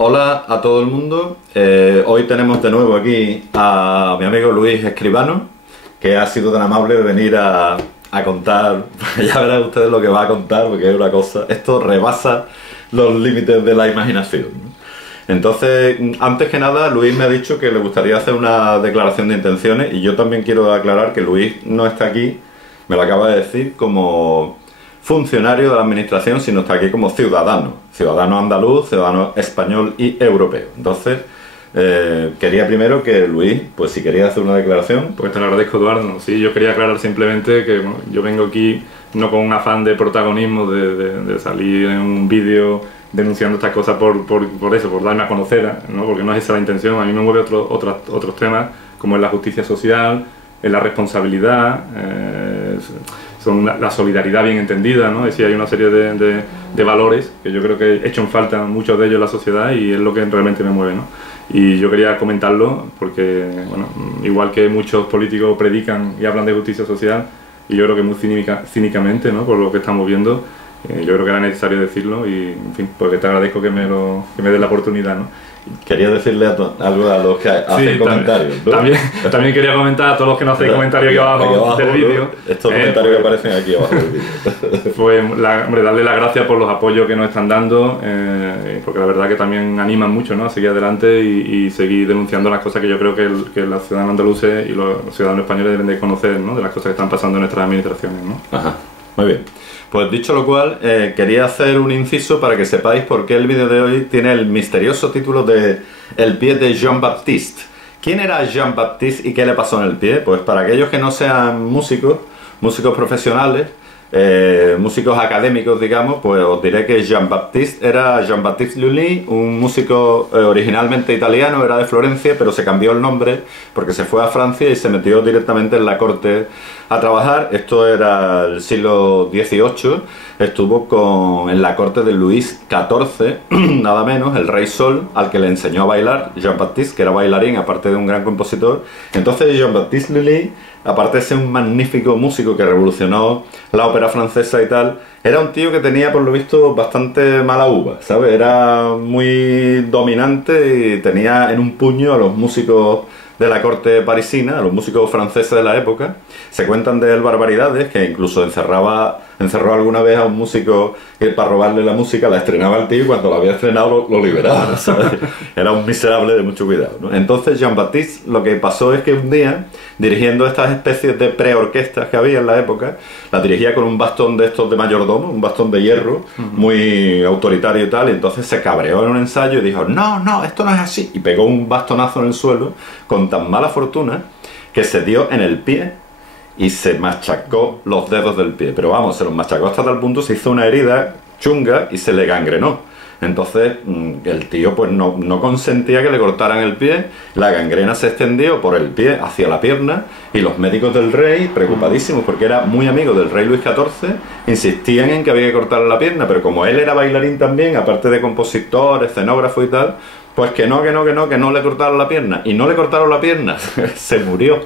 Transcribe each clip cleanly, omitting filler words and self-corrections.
Hola a todo el mundo. Hoy tenemos de nuevo aquí a mi amigo Luis Escribano, que ha sido tan amable de venir a contar. Ya verán ustedes lo que va a contar, porque es una cosa, esto rebasa los límites de la imaginación, ¿no? Entonces, antes que nada, Luis me ha dicho que le gustaría hacer una declaración de intenciones, y yo también quiero aclarar que Luis no está aquí, me lo acaba de decir, como funcionario de la administración, sino está aquí como ciudadano andaluz, ciudadano español y europeo. Entonces, quería primero que Luis, pues si quería hacer una declaración. Pues te lo agradezco, Eduardo. Sí, yo quería aclarar simplemente que bueno, yo vengo aquí no con un afán de protagonismo, de salir en un vídeo denunciando estas cosas por eso, por darme a conocer, ¿no? Porque no es esa la intención. A mí me mueve otros temas, como es la justicia social, es la responsabilidad, son la solidaridad bien entendida, ¿no? Es decir, hay una serie de valores que yo creo que he hecho en falta muchos de ellos en la sociedad y es lo que realmente me mueve, ¿no? Y yo quería comentarlo porque, bueno, igual que muchos políticos predican y hablan de justicia social, y yo creo que muy cínicamente, ¿no? Por lo que estamos viendo, yo creo que era necesario decirlo y, en fin, porque te agradezco que me des la oportunidad, ¿no? Quería decirle algo a los que hacen comentarios, ¿no? También quería comentar a todos los que no hacen comentarios aquí abajo del vídeo, ¿no? Estos comentarios que aparecen aquí abajo del vídeo. Pues, hombre, darle las gracias por los apoyos que nos están dando, porque la verdad que también animan mucho, ¿no? A seguir adelante y seguir denunciando las cosas que yo creo que los ciudadanos andaluces y los ciudadanos españoles deben de conocer, ¿no? De las cosas que están pasando en nuestras administraciones, ¿no? Ajá, muy bien. Pues dicho lo cual, quería hacer un inciso para que sepáis por qué el vídeo de hoy tiene el misterioso título de El pie de Jean-Baptiste. ¿Quién era Jean-Baptiste y qué le pasó en el pie? Pues para aquellos que no sean músicos profesionales, músicos académicos, digamos, pues os diré que Jean-Baptiste era Jean-Baptiste Lully, un músico originalmente italiano, era de Florencia, pero se cambió el nombre porque se fue a Francia y se metió directamente en la corte a trabajar. Esto era el siglo XVIII, estuvo en la corte de Luis XIV, nada menos, el rey Sol, al que le enseñó a bailar Jean-Baptiste, que era bailarín, aparte de un gran compositor. Entonces Jean-Baptiste Lully, aparte de ser un magnífico músico que revolucionó la ópera francesa y tal, era un tío que tenía, por lo visto, bastante mala uva, ¿sabes? Era muy dominante y tenía en un puño a los músicos de la corte parisina, a los músicos franceses de la época. Se cuentan de él barbaridades, que incluso encerró alguna vez a un músico que para robarle la música la estrenaba el tío y cuando la había estrenado lo liberaba, ¿sabes? Era un miserable de mucho cuidado, ¿no? Entonces Jean-Baptiste, lo que pasó es que un día, dirigiendo estas especies de preorquestas que había en la época, la dirigía con un bastón de estos de mayordomo, un bastón de hierro, muy autoritario y tal, y entonces se cabreó en un ensayo y dijo, no, esto no es así, y pegó un bastonazo en el suelo con tan mala fortuna que se dio en el pie y se machacó los dedos del pie. Pero vamos, se los machacó hasta tal punto, se hizo una herida chunga y se le gangrenó. Entonces el tío pues no consentía que le cortaran el pie, la gangrena se extendió por el pie hacia la pierna y los médicos del rey, preocupadísimos porque era muy amigo del rey Luis XIV, insistían en que había que cortarle la pierna, pero como él era bailarín también, aparte de compositor, escenógrafo y tal, pues que no le cortaron la pierna. Y no le cortaron la pierna, se murió.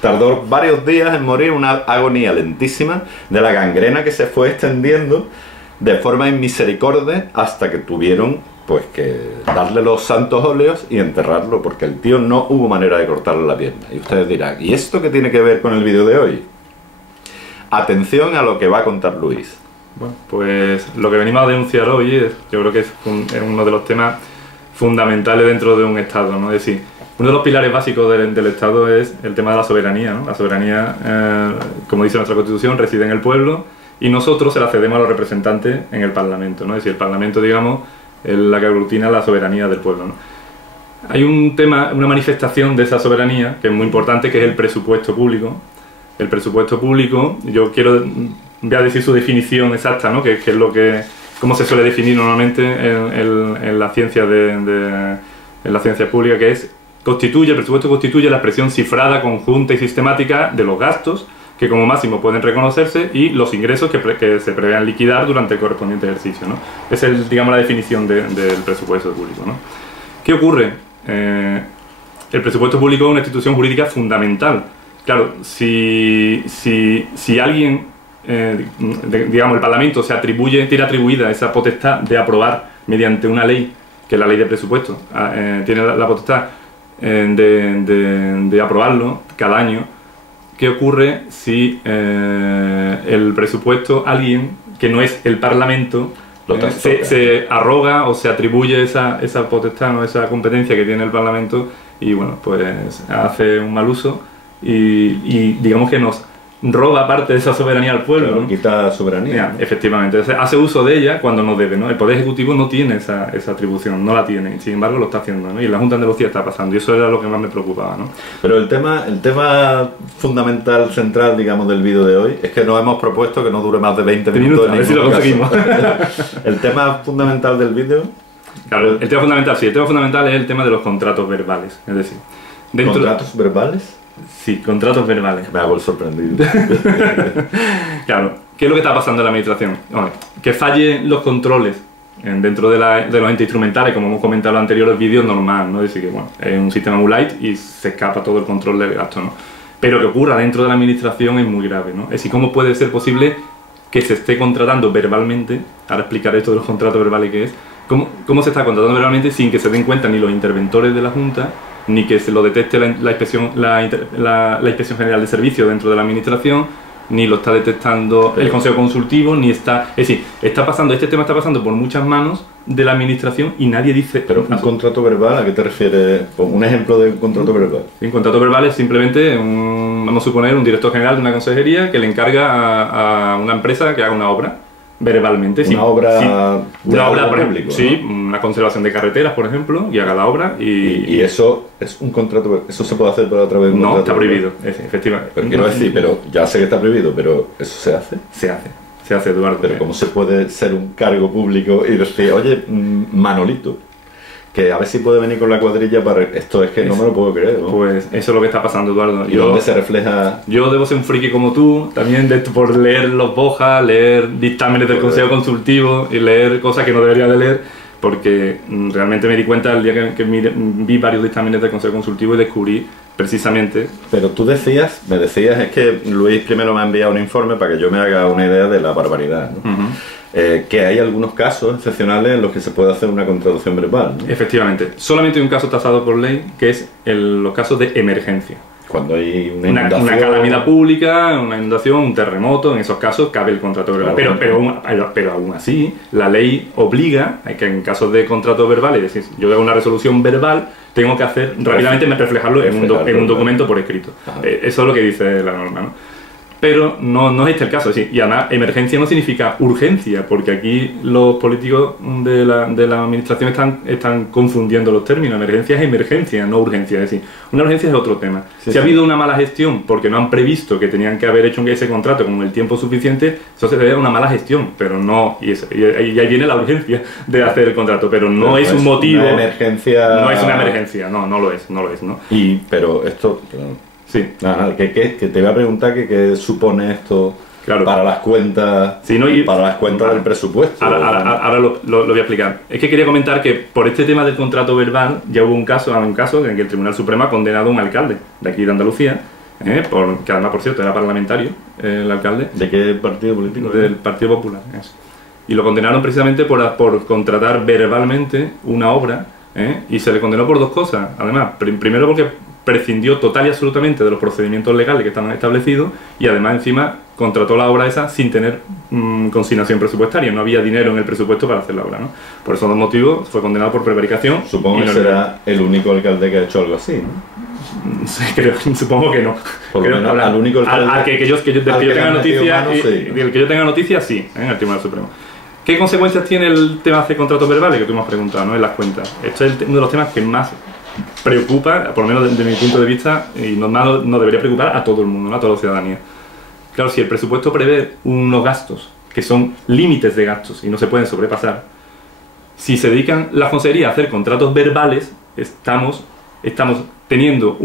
Tardó varios días en morir, una agonía lentísima de la gangrena que se fue extendiendo de forma inmisericordia hasta que tuvieron pues que darle los santos óleos y enterrarlo, porque el tío no hubo manera de cortarle la pierna. Y ustedes dirán, ¿y esto qué tiene que ver con el vídeo de hoy? Atención a lo que va a contar Luis. Bueno, pues lo que venimos a denunciar hoy yo creo que es uno de los temas fundamentales dentro de un Estado, ¿no? Es decir, uno de los pilares básicos del Estado es el tema de la soberanía, ¿no? La soberanía, como dice nuestra Constitución, reside en el pueblo y nosotros se la cedemos a los representantes en el Parlamento, ¿no? Es decir, el Parlamento, digamos, es la que aglutina la soberanía del pueblo, ¿no? Hay un tema, una manifestación de esa soberanía que es muy importante, que es el presupuesto público. El presupuesto público, voy a decir su definición exacta, ¿no? Que es lo que cómo se suele definir normalmente en la ciencia en la ciencia pública, que es el presupuesto constituye la expresión cifrada, conjunta y sistemática de los gastos que como máximo pueden reconocerse y los ingresos que se prevean liquidar durante el correspondiente ejercicio, ¿no? Es digamos, la definición del presupuesto público, ¿no? ¿Qué ocurre? El presupuesto público es una institución jurídica fundamental. Claro, si alguien, digamos, el Parlamento tiene atribuida esa potestad de aprobar mediante una ley que es la ley de presupuesto, tiene la potestad de aprobarlo cada año. ¿Qué ocurre si el presupuesto, alguien que no es el Parlamento, se arroga o se atribuye esa potestad, ¿no? Esa competencia que tiene el Parlamento y bueno, pues hace un mal uso y digamos que nos roba parte de esa soberanía al pueblo, ¿no? Quita soberanía. Mira, efectivamente, hace uso de ella cuando no debe, ¿no? El Poder Ejecutivo no tiene esa atribución, no la tiene, sin embargo lo está haciendo, ¿no? Y en la Junta de Andalucía está pasando, y eso era lo que más me preocupaba, ¿no? Pero el tema fundamental, central, digamos, del vídeo de hoy, es que nos hemos propuesto que no dure más de 20 minutos. A ver si lo conseguimos. El tema fundamental del vídeo... Claro, el tema fundamental es el tema de los contratos verbales, es decir... ¿Contratos verbales? Sí, contratos verbales. Me hago el sorprendido. Claro, ¿qué es lo que está pasando en la administración? Bueno, que fallen los controles dentro de los entes instrumentales, como hemos comentado en los anteriores vídeos, normal, ¿no? Es decir, que bueno, es un sistema muy light y se escapa todo el control del gasto, ¿no? Pero que ocurra dentro de la administración es muy grave, ¿no? Es decir, ¿cómo puede ser posible que se esté contratando verbalmente? Ahora explicaré esto de los contratos verbales que es. ¿Cómo se está contratando verbalmente sin que se den cuenta ni los interventores de la Junta, ni que se lo detecte la Inspección General de Servicios dentro de la Administración, ni lo está detectando el Consejo Consultivo, ni está... Es decir, este tema está pasando por muchas manos de la Administración y nadie dice... Pero un contrato verbal, ¿a qué te refieres? Un ejemplo de un contrato verbal. Un contrato verbal es simplemente, vamos a suponer, un director general de una consejería que le encarga a una empresa que haga una obra. Verbalmente, una obra, sí, una obra por ejemplo, público, sí, ¿no? Una conservación de carreteras, por ejemplo, y haga la obra y eso es un contrato, eso se puede hacer a través de un no, contrato. está prohibido, efectivamente. Pero quiero decir, pero ya sé que está prohibido, pero eso se hace. Se hace, Eduardo. Pero ¿cómo se puede ser un cargo público y decir, oye, Manolito, que a ver si puede venir con la cuadrilla para... Esto es que no me lo puedo creer, ¿no? Pues eso es lo que está pasando, Eduardo. ¿Y dónde se refleja? Yo debo ser un friki como tú, también por leer los BOJA, leer dictámenes del Consejo Consultivo y leer cosas que no debería de leer, porque realmente me di cuenta el día que vi varios dictámenes del Consejo Consultivo y descubrí precisamente... Pero tú me decías, es que Luis primero me ha enviado un informe para que yo me haga una idea de la barbaridad, ¿no? Que hay algunos casos excepcionales en los que se puede hacer una contratación verbal, ¿no? Efectivamente. Solamente hay un caso tasado por ley, que es los casos de emergencia. Cuando hay una inundación... Una calamidad pública, una inundación, un terremoto, en esos casos cabe el contrato verbal. Pero aún así, la ley obliga a que en casos de contrato verbal, es decir, yo hago una resolución verbal, tengo que hacer rápidamente reflejarlo en un documento por escrito. Eso es lo que dice la norma, ¿no? Pero no es este el caso, es decir, y además emergencia no significa urgencia, porque aquí los políticos de la administración están confundiendo los términos. Emergencia es emergencia, no urgencia, es decir, una urgencia es otro tema. Si ha habido una mala gestión porque no han previsto que tenían que haber hecho ese contrato con el tiempo suficiente, eso se debe a una mala gestión, pero no, y ahí viene la urgencia de hacer el contrato, pero no es un motivo... Una emergencia... No es una emergencia, no lo es, ¿no? Pero esto... Sí. Nada, que te voy a preguntar qué supone esto, claro, para las cuentas, para las cuentas del presupuesto. Ahora lo voy a explicar. Es que quería comentar que por este tema del contrato verbal ya hubo un caso en que el Tribunal Supremo ha condenado a un alcalde de aquí de Andalucía, que además, por cierto, era parlamentario, el alcalde. ¿De qué partido político? Del Partido Popular. Eso. Y lo condenaron precisamente por contratar verbalmente una obra, y se le condenó por dos cosas. Además, primero porque prescindió total y absolutamente de los procedimientos legales que estaban establecidos y además encima contrató la obra esa sin tener consignación presupuestaria, no había dinero en el presupuesto para hacer la obra, ¿no? Por esos dos motivos fue condenado por prevaricación. Supongo que será el único alcalde que ha hecho algo así, ¿no? Sí, supongo que no. Por lo menos al único alcalde que yo tenga noticias, sí, en el Tribunal Supremo. ¿Qué consecuencias tiene el tema de contratos verbales que tú me has preguntado, ¿no? En las cuentas? Esto es uno de los temas que más preocupa, por lo menos desde mi punto de vista, y nos debería preocupar a todo el mundo, ¿no? A toda la ciudadanía. Claro, si el presupuesto prevé unos gastos que son límites de gastos y no se pueden sobrepasar, si se dedican las consejerías a hacer contratos verbales, estamos teniendo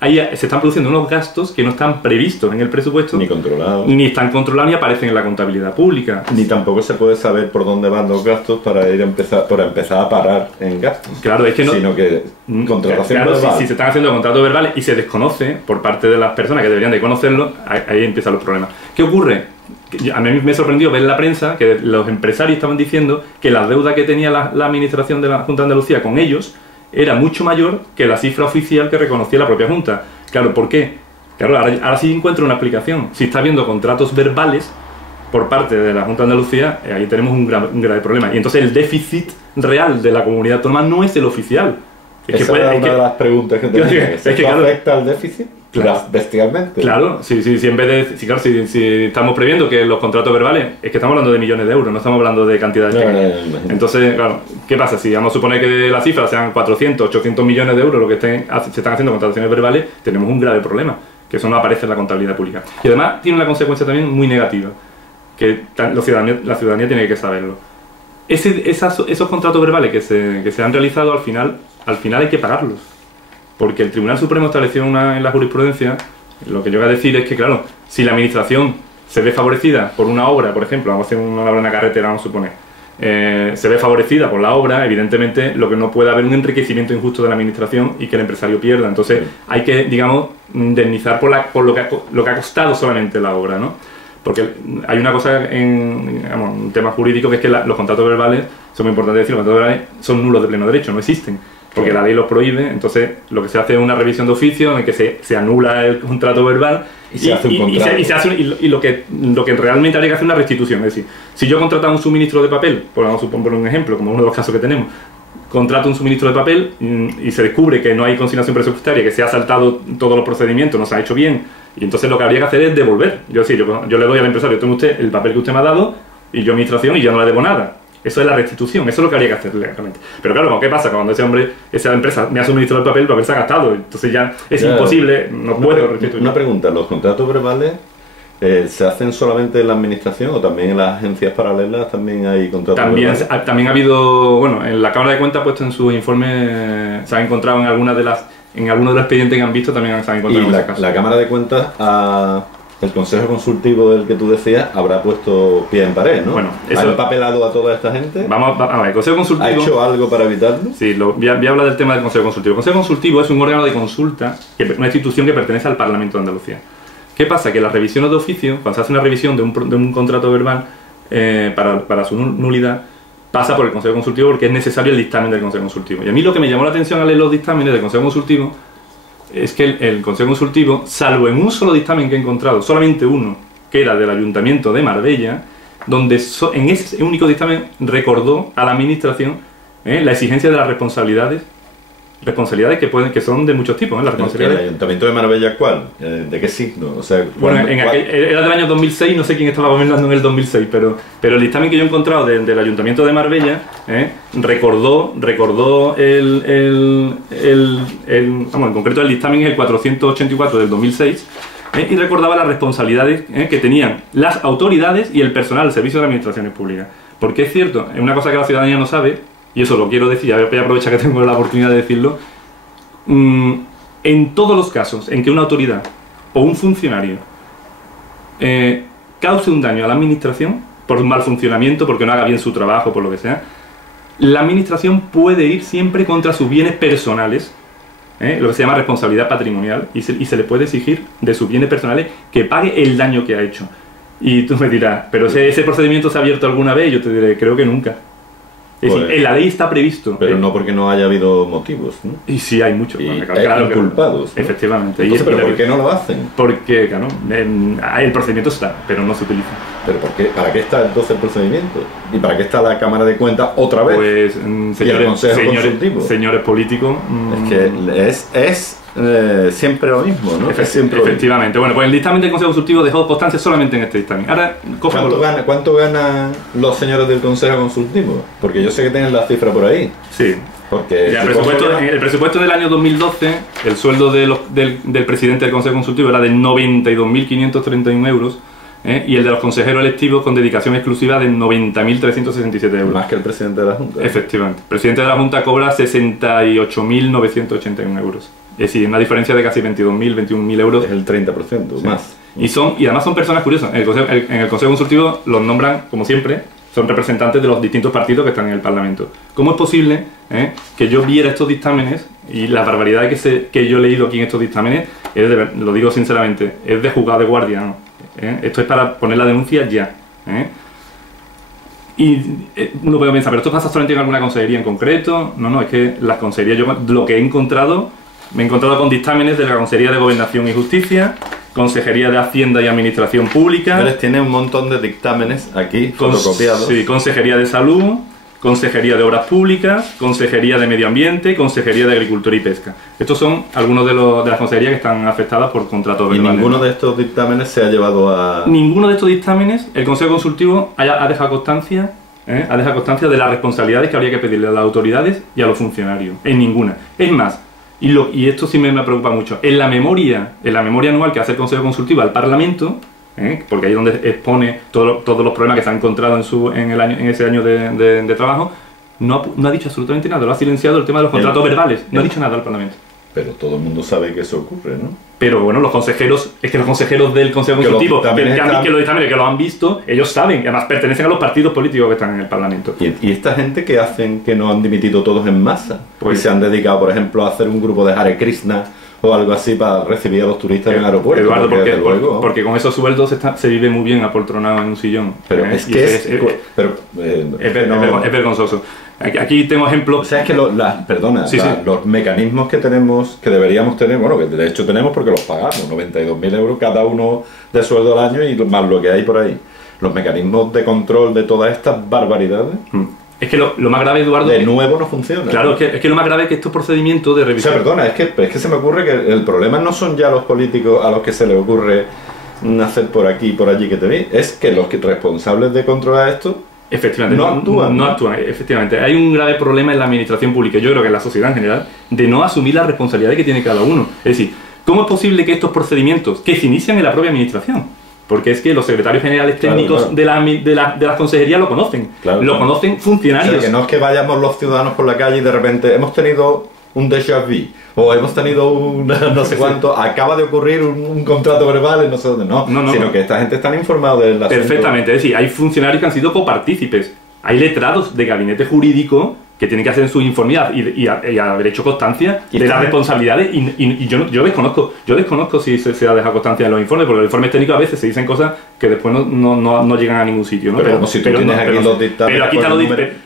ahí se están produciendo unos gastos que no están previstos en el presupuesto, Ni controlados. ni están controlados ni aparecen en la contabilidad pública. Ni tampoco se puede saber por dónde van los gastos para empezar a parar en gastos. Claro, es que no. Sino que contratación Claro, verbal. si se están haciendo contratos verbales y se desconoce por parte de las personas que deberían de conocerlo, ahí empiezan los problemas. ¿Qué ocurre? A mí me sorprendió ver en la prensa que los empresarios estaban diciendo que la deuda que tenía la administración de la Junta de Andalucía con ellos era mucho mayor que la cifra oficial que reconocía la propia Junta. Claro, ¿por qué? Claro, ahora sí encuentro una explicación. Si está habiendo contratos verbales por parte de la Junta de Andalucía, ahí tenemos un grave problema. Y entonces el déficit real de la comunidad autónoma no es el oficial. Esa era una de las preguntas que tenía. ¿Esto afecta al déficit? Claro. Bestialmente. Claro, si en vez de. Claro, si estamos previendo que los contratos verbales, es que estamos hablando de millones de euros, no estamos hablando de cantidades pequeñas. Entonces, claro, ¿qué pasa? Si vamos a suponer que las cifras sean 400, 800 millones de euros lo que se están haciendo contrataciones verbales, tenemos un grave problema, que eso no aparece en la contabilidad pública. Y además tiene una consecuencia también muy negativa, que la ciudadanía tiene que saberlo. Esos contratos verbales que se han realizado, al final hay que pagarlos. Porque el Tribunal Supremo estableció en la jurisprudencia, lo que yo voy a decir es que, claro, si la administración se ve favorecida por una obra, por ejemplo, vamos a hacer una obra en una carretera, vamos a suponer, se ve favorecida por la obra, evidentemente lo que no puede haber un enriquecimiento injusto de la administración y que el empresario pierda. Entonces hay que, digamos, indemnizar por lo que ha costado solamente la obra, ¿no? Porque hay una cosa un tema jurídico, que es que los contratos verbales, son muy importantes decir, los contratos verbales son nulos de pleno derecho, no existen. Porque la ley los prohíbe, entonces lo que se hace es una revisión de oficio en el que se anula el contrato verbal y se hace un contrato. Y lo que realmente habría que hacer es una restitución. Es decir, si yo contrato un suministro de papel, vamos a suponer un ejemplo, como uno de los casos que tenemos, contrato un suministro de papel y se descubre que no hay consignación presupuestaria, que se ha saltado todos los procedimientos, no se ha hecho bien, y entonces lo que habría que hacer es devolver. Yo le doy al empresario, tome usted el papel que usted me ha dado, y yo administración, y ya no le debo nada. Eso es la restitución, eso es lo que habría que hacer legalmente. Pero claro, ¿qué pasa? Cuando esa empresa me ha suministrado el papel se ha gastado, entonces ya es imposible, no puedo restituir. Una pregunta, ¿los contratos verbales se hacen solamente en la administración o también en las agencias paralelas también hay contratos verbales? También ha habido, bueno, en la Cámara de Cuentas, puesto en sus informes, se han encontrado en algunos de los expedientes que han visto, también se han encontrado en ese caso. La Cámara de Cuentas el Consejo Consultivo del que tú decías habrá puesto pie en pared, ¿no? Bueno, ¿ha empapelado a toda esta gente? Vamos a ver, el Consejo Consultivo... ¿Ha hecho algo para evitarlo? Sí, voy a hablar del tema del Consejo Consultivo. El Consejo Consultivo es un órgano de consulta, una institución que pertenece al Parlamento de Andalucía. ¿Qué pasa? Que las revisiones de oficio, cuando se hace una revisión de un contrato verbal para su nulidad, pasa por el Consejo Consultivo porque es necesario el dictamen del Consejo Consultivo. Y a mí lo que me llamó la atención al leer los dictámenes del Consejo Consultivo es que el Consejo Consultivo, salvo en un solo dictamen que he encontrado, solamente uno, que era del Ayuntamiento de Marbella, donde en ese único dictamen recordó a la Administración la exigencia de las responsabilidades que son de muchos tipos. Las responsabilidades. ¿El Ayuntamiento de Marbella cuál? ¿De qué signo? O sea, bueno, era del año 2006, no sé quién estaba gobernando en el 2006, pero el dictamen que yo he encontrado del Ayuntamiento de Marbella recordó en concreto el dictamen es el 484 del 2006, y recordaba las responsabilidades que tenían las autoridades y el personal del servicio de administraciones públicas. Porque es cierto, es una cosa que la ciudadanía no sabe, y eso lo quiero decir, voy a aprovechar que tengo la oportunidad de decirlo. En todos los casos en que una autoridad o un funcionario cause un daño a la administración por un mal funcionamiento, porque no haga bien su trabajo, por lo que sea, la administración puede ir siempre contra sus bienes personales, lo que se llama responsabilidad patrimonial, y se le puede exigir de sus bienes personales que pague el daño que ha hecho. Y tú me dirás, ¿pero ese procedimiento se ha abierto alguna vez? Y yo te diré, creo que nunca. Es decir, en la ley está previsto. Pero no porque no haya habido motivos, ¿no? Y sí hay muchos. Y claro, culpados, ¿no? Efectivamente. Entonces, ¿pero por qué no lo hacen? Porque, claro, el procedimiento está, pero no se utiliza. ¿Pero por qué? ¿Para qué está entonces el procedimiento? ¿Y para qué está la Cámara de Cuentas otra vez? Pues, señores políticos... Es que es siempre lo mismo, ¿no? Efectivamente. Bueno, pues el dictamen del Consejo Consultivo dejó constancia solamente en este dictamen. Ahora, ¿Cuánto ganan los señores del Consejo Consultivo? Porque yo sé que tienen la cifra por ahí. Sí. Porque el presupuesto del año 2012, el sueldo del presidente del Consejo Consultivo era de 92.531 euros, y el de los consejeros electivos con dedicación exclusiva de 90.367 euros. Más que el presidente de la Junta. Efectivamente. El presidente de la Junta cobra 68.981 euros. Es decir, una diferencia de casi 22.000, 21.000 euros. Es el 30% más. Y además son personas curiosas. En el Consejo Consultivo los nombran, como siempre, son representantes de los distintos partidos que están en el Parlamento. ¿Cómo es posible que yo viera estos dictámenes y las barbaridades que yo he leído aquí en estos dictámenes, lo digo sinceramente, es de juzgado de guardia, ¿no? Esto es para poner la denuncia ya. Y uno puede pensar, ¿pero esto pasa solamente en alguna consejería en concreto? No, es que las consejerías, yo lo que he encontrado, me he encontrado con dictámenes de la Consejería de Gobernación y Justicia, Consejería de Hacienda y Administración Pública. Tiene un montón de dictámenes aquí, fotocopiados. Sí, Consejería de Salud, Consejería de Obras Públicas, Consejería de Medio Ambiente, Consejería de Agricultura y Pesca. Estos son algunos de las consejerías que están afectadas por contratos verbales. ¿Y ninguno de estos dictámenes se ha llevado a...? Ninguno de estos dictámenes, el Consejo Consultivo ha dejado constancia de las responsabilidades que habría que pedirle a las autoridades y a los funcionarios. En ninguna. Es más, y esto sí me preocupa mucho, en la memoria anual que hace el Consejo Consultivo al Parlamento, porque ahí es donde expone todos los problemas que se han encontrado en ese año de trabajo, no ha dicho absolutamente nada, lo ha silenciado el tema de los contratos verbales, no ha dicho nada al Parlamento. Pero todo el mundo sabe que eso ocurre, ¿no? Pero bueno, los consejeros del Consejo Consultivo, que los dictámenes que lo han visto, ellos saben, además pertenecen a los partidos políticos que están en el Parlamento. ¿Y esta gente que hacen que no han dimitido todos en masa? Pues, y se han dedicado, por ejemplo, a hacer un grupo de Hare Krishna o algo así para recibir a los turistas en el aeropuerto. Eduardo, porque con esos sueldos se vive muy bien apoltronado en un sillón. Pero es vergonzoso. Aquí tengo ejemplos. O sea, es que los mecanismos que tenemos, que deberíamos tener, bueno, que de hecho tenemos porque los pagamos, 92.000 euros cada uno de sueldo al año y más lo que hay por ahí. Los mecanismos de control de todas estas barbaridades... Es que lo más grave, Eduardo... De nuevo no funciona. Claro, es que lo más grave es que estos procedimientos de revisión... O sea, perdona, es que se me ocurre que el problema no son ya los políticos a los que se les ocurre hacer por aquí y por allí que te vi, es que los responsables de controlar esto... Efectivamente, no actúan, efectivamente. Hay un grave problema en la administración pública, yo creo que en la sociedad en general, de no asumir las responsabilidades que tiene cada uno. Es decir, ¿cómo es posible que estos procedimientos, que se inician en la propia administración, porque es que los secretarios generales técnicos de las consejerías lo conocen, conocen funcionarios? O sea, que no es que vayamos los ciudadanos por la calle y de repente hemos tenido un déjà vu, o hemos tenido no sé cuánto, acaba de ocurrir un contrato verbal en no sé dónde, sino que esta gente está informada del asunto. Perfectamente, es decir, hay funcionarios que han sido copartícipes, hay letrados de gabinete jurídico que tienen que hacer su informe y haber hecho constancia de las responsabilidades y yo desconozco si se ha dejado constancia en los informes, porque los informes técnicos a veces se dicen cosas que después no llegan a ningún sitio, ¿no? Pero si tú tienes aquí los dictámenes, pero aquí está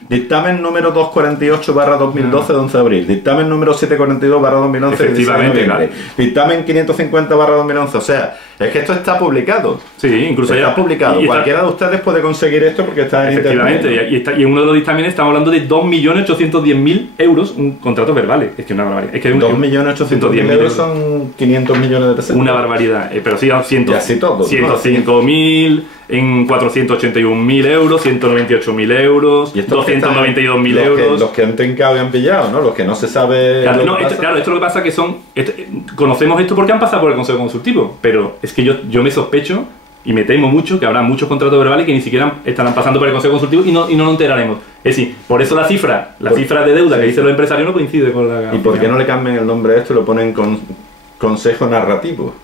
dictamen número 248/2012 de 11 de abril, dictamen número 742/2011 de 16 de noviembre, dictamen 550/2011, o sea, es que esto está publicado. Sí, incluso está publicado. Cualquiera de ustedes puede conseguir esto porque está en internet. Efectivamente, y en uno de los dictámenes estamos hablando de 2.810.000 euros contratos verbales. Es que es una barbaridad. Es que 2.810.000 euros son 500 millones de pesos. Una barbaridad. Pero sí, 105.000 en 481.000 euros, 198.000 euros, 292.000 euros. Los que han trincado y han pillado, ¿no? Los que no se sabe. Claro, esto lo que pasa es que conocemos esto porque han pasado por el Consejo Consultivo, pero es que yo me sospecho y me temo mucho que habrá muchos contratos verbales que ni siquiera estarán pasando por el Consejo Consultivo y no nos enteraremos. Es decir, por eso la cifra de deuda que dicen los empresarios no coincide con la... ¿Y por qué no le cambian el nombre a esto y lo ponen con consejo narrativo?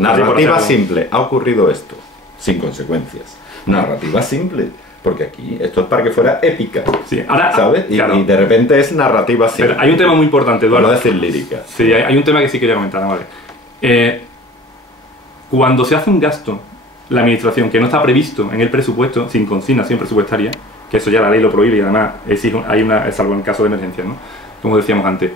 Narrativa simple. Ha ocurrido esto, sin consecuencias. Narrativa simple. Porque aquí esto es para que fuera épica. Sí, ahora, ¿sabes? Y de repente es narrativa simple. Pero hay un tema muy importante, Eduardo. No decir lírica. Sí, hay un tema que sí quería comentar, ¿vale? Cuando se hace un gasto, la administración, que no está previsto en el presupuesto, sin consignación presupuestaria, que eso ya la ley lo prohíbe y además salvo en el caso de emergencia, ¿no? Como decíamos antes.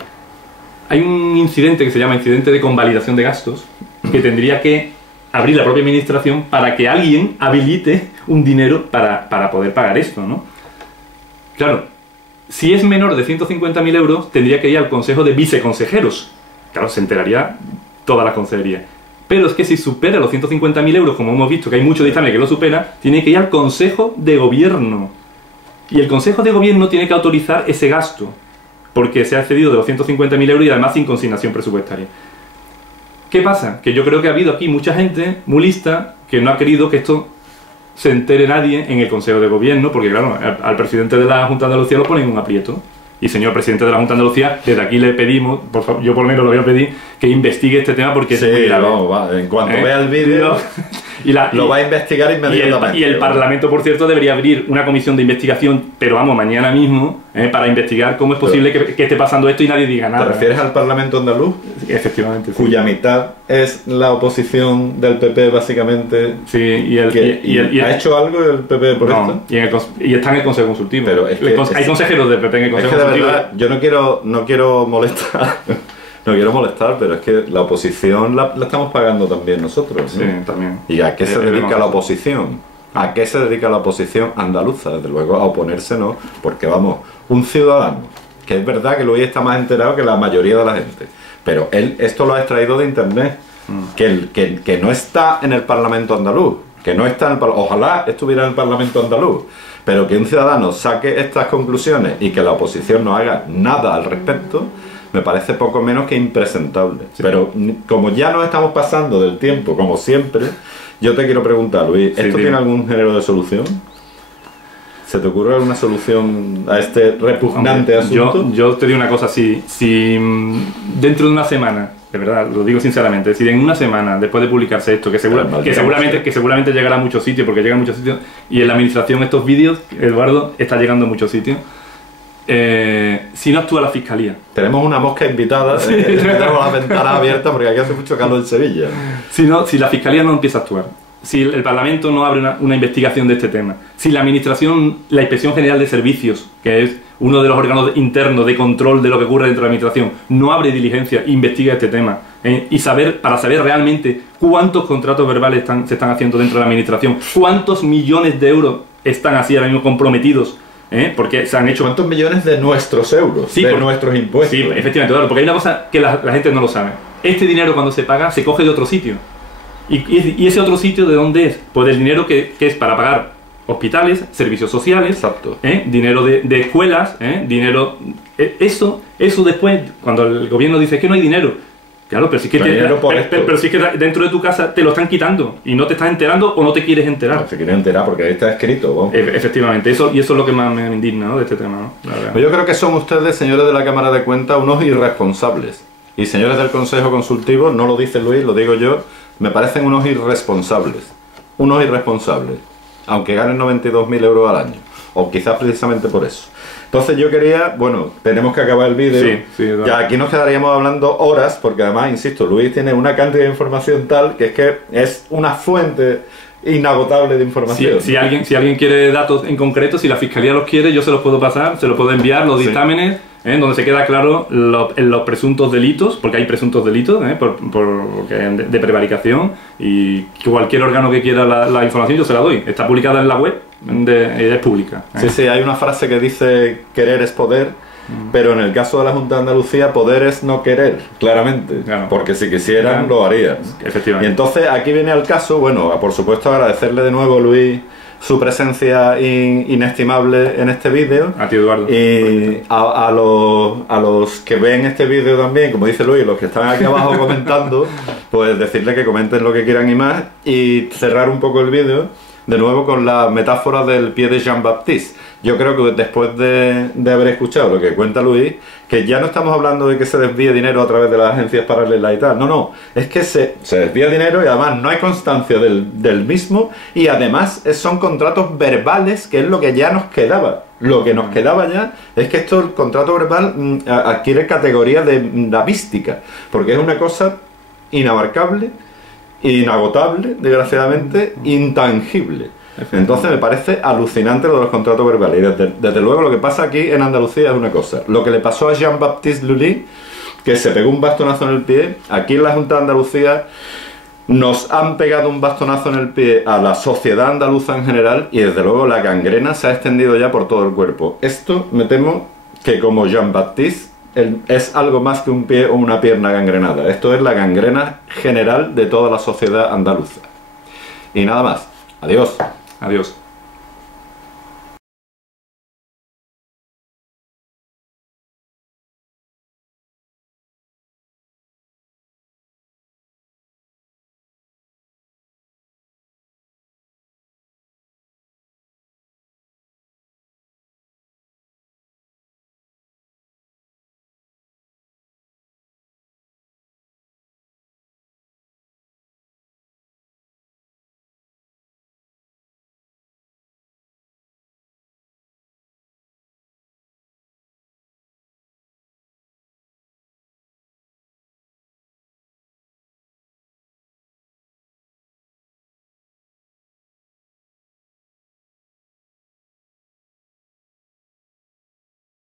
Hay un incidente que se llama incidente de convalidación de gastos, que tendría que abrir la propia administración para que alguien habilite un dinero para poder pagar esto, ¿no? Claro, si es menor de 150.000 euros, tendría que ir al Consejo de Viceconsejeros. Claro, se enteraría toda la consejería. Pero es que si supera los 150.000 euros, como hemos visto que hay muchos dictámenes que lo supera, tiene que ir al Consejo de Gobierno. Y el Consejo de Gobierno tiene que autorizar ese gasto, porque se ha excedido de los 150.000 euros y además sin consignación presupuestaria. ¿Qué pasa? Que yo creo que ha habido aquí mucha gente muy lista que no ha querido que esto se entere nadie en el Consejo de Gobierno, porque claro, al presidente de la Junta de Andalucía lo ponen en un aprieto. Y señor presidente de la Junta de Andalucía, desde aquí le pedimos, por favor, yo por lo menos lo voy a pedir, que investigue este tema porque sí, es muy grave. Vamos, va. En cuanto vea el vídeo, lo va a investigar inmediatamente. Y el Parlamento, por cierto, debería abrir una comisión de investigación, pero vamos, mañana mismo, para investigar cómo es posible que esté pasando esto y nadie diga nada. ¿Te refieres al Parlamento andaluz? Efectivamente, sí. Cuya mitad es la oposición del PP, básicamente. Sí, y ¿ha hecho algo el PP por esto? Y está en el Consejo Consultivo. Pero es que, hay consejeros del PP en el Consejo Consultivo. De verdad, yo no quiero molestar. No quiero molestar, pero es que la oposición la estamos pagando también nosotros, ¿no? Sí, también. ¿Y a qué se dedica la oposición? ¿A qué se dedica la oposición andaluza? Desde luego a oponerse, ¿no? Porque vamos, un ciudadano, que es verdad que Luis está más enterado que la mayoría de la gente, pero él esto lo ha extraído de internet, que no está en el Parlamento andaluz, que no está en el ojalá estuviera en el Parlamento andaluz, pero que un ciudadano saque estas conclusiones y que la oposición no haga nada al respecto, me parece poco menos que impresentable. Sí. Pero como ya nos estamos pasando del tiempo, como siempre, yo te quiero preguntar, Luis, ¿esto tiene algún género de solución? ¿Se te ocurre alguna solución a este repugnante asunto? Yo te digo una cosa, si dentro de una semana, de verdad, lo digo sinceramente, si en una semana, después de publicarse esto, que seguramente llegará a muchos sitios, porque llega a muchos sitios, y en la administración estos vídeos, Eduardo, está llegando a muchos sitios, si no actúa la Fiscalía. Tenemos una mosca invitada, tenemos la ventana abierta porque aquí hace mucho calor en Sevilla. Si la Fiscalía no empieza a actuar, si el Parlamento no abre una investigación de este tema, si la Administración, la Inspección General de Servicios, que es uno de los órganos internos de control de lo que ocurre dentro de la Administración, no abre diligencia e investiga este tema, para saber realmente cuántos contratos verbales se están haciendo dentro de la Administración, cuántos millones de euros están así ahora mismo comprometidos, porque se han hecho... ¿Cuántos millones de nuestros euros? Sí, de nuestros impuestos. Sí, efectivamente, claro, porque hay una cosa que la gente no lo sabe. Este dinero cuando se paga se coge de otro sitio. ¿Y ese otro sitio de dónde es? Pues del dinero que es para pagar hospitales, servicios sociales, dinero de escuelas, dinero... Eso después, cuando el gobierno dice que no hay dinero, claro, pero si es que dentro de tu casa te lo están quitando y no te estás enterando o no te quieres enterar. No te quieres enterar porque ahí está escrito. ¿No? Efectivamente, y eso es lo que más me indigna, ¿no?, de este tema, ¿no? Yo creo que son ustedes, señores de la Cámara de Cuentas, unos irresponsables. Y señores del Consejo Consultivo, no lo dice Luis, lo digo yo, me parecen unos irresponsables. Unos irresponsables. Aunque ganen 92.000 euros al año. O quizás precisamente por eso. Entonces yo quería, bueno, tenemos que acabar el vídeo. Sí, ya aquí nos quedaríamos hablando horas, porque además, insisto, Luis tiene una cantidad de información tal que es una fuente inagotable de información. Si alguien quiere datos en concreto, si la Fiscalía los quiere, yo se los puedo pasar, se los puedo enviar, los dictámenes, donde se queda claro los presuntos delitos, porque hay presuntos delitos de prevaricación, y cualquier órgano que quiera la información yo se la doy. Está publicada en la web, es pública. Sí, hay una frase que dice querer es poder, pero en el caso de la Junta de Andalucía poder es no querer, claramente, porque si quisieran lo harían. Efectivamente. Y entonces aquí viene al caso, bueno, por supuesto agradecerle de nuevo, Luis, su presencia inestimable en este vídeo. A ti, Eduardo. Y a los que ven este vídeo también, como dice Luis, los que están aquí abajo comentando, pues decirle que comenten lo que quieran y más, y cerrar un poco el vídeo de nuevo con la metáfora del pie de Jean-Baptiste. Yo creo que después de haber escuchado lo que cuenta Luis, que ya no estamos hablando de que se desvíe dinero a través de las agencias paralelas y tal, no, es que se desvía dinero y además no hay constancia del mismo, y además son contratos verbales, que es lo que ya nos quedaba. Lo que nos quedaba ya es que el contrato verbal adquiere categoría de lavística, porque es una cosa inabarcable, inagotable, desgraciadamente, intangible. Entonces me parece alucinante lo de los contratos verbales. Y desde luego lo que pasa aquí en Andalucía es una cosa. Lo que le pasó a Jean-Baptiste Lully, que se pegó un bastonazo en el pie, aquí en la Junta de Andalucía nos han pegado un bastonazo en el pie a la sociedad andaluza en general, y desde luego la gangrena se ha extendido ya por todo el cuerpo. Esto me temo que, como Jean-Baptiste, es algo más que un pie o una pierna gangrenada. Esto es la gangrena general de toda la sociedad andaluza. Y nada más. Adiós. Adiós.